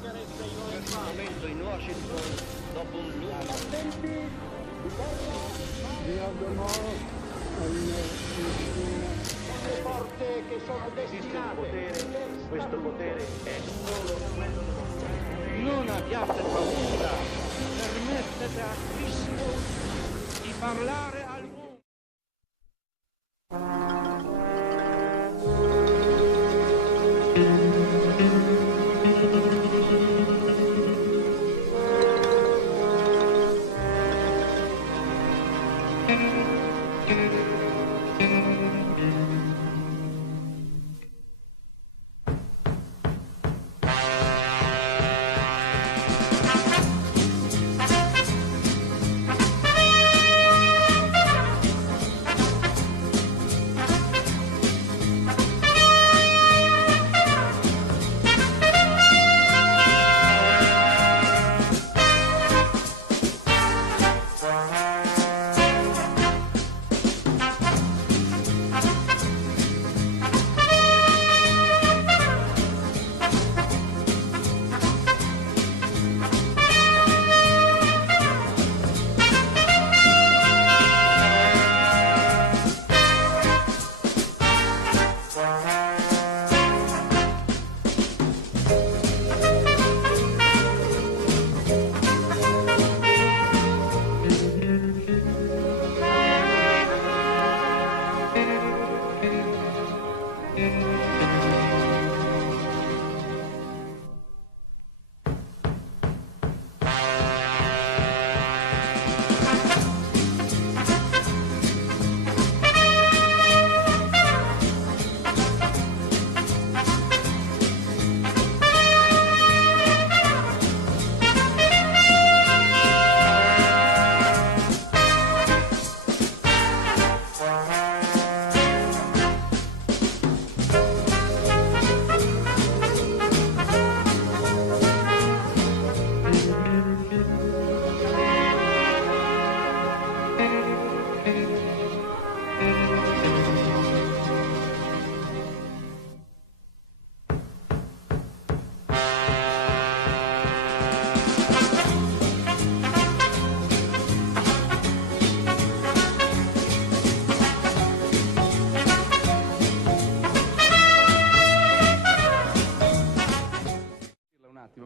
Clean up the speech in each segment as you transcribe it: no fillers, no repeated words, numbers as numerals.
questo momento in Washington, dopo un lungo le porte che sono destinate. questo potere è solo quello dello Stato. Non abbiate paura, permettete a Cristo di parlare al mondo.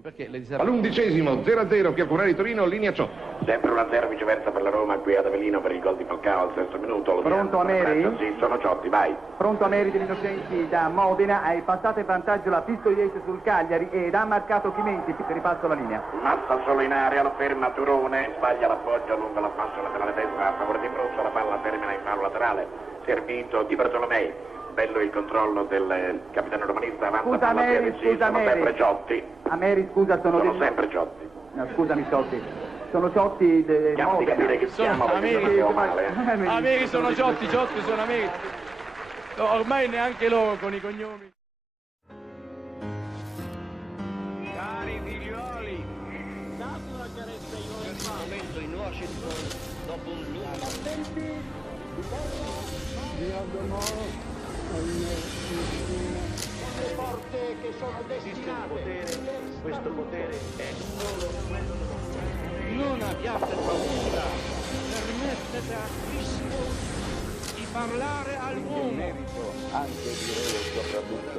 Perché le all'11° 0-0 qui a Cunari Torino, linea Ciotti. Sempre 1-0 viceversa per la Roma, qui ad Avellino per il gol di Falcao al sesto minuto. Pronto Ameri? Sì, sono Ciotti, vai. Pronto Ameri dell'Innocenti da Modena, hai passato in vantaggio la Pistoiese sul Cagliari ed ha marcato Chimenti, ti ripasso la linea. Massa solo in area, lo ferma Turone, sbaglia l'appoggio lungo la fascia laterale destra a favore di Brusso, la palla termina in fallo laterale, servito di Bartolomei. Bello il controllo del capitano romanista, avanza scusa, per la Ameri, sì, sono sempre Ciotti. Ameri, scusa, sono sempre Ciotti. No, scusami Ciotti. Sono Ciotti de Chiamo di capire che siamo perché non abbiamo male. Ameri sono Ciotti, Ciotti sono Ameri. No, ormai neanche loro con i cognomi. Cari figlioli, date una carezza in questo momento in Washington, dopo un lungo Le porte che sono destinate. questo potere è solo quello dello Stato. Non abbiate paura, permettete a Cristo di parlare al mondo. Anche direi soprattutto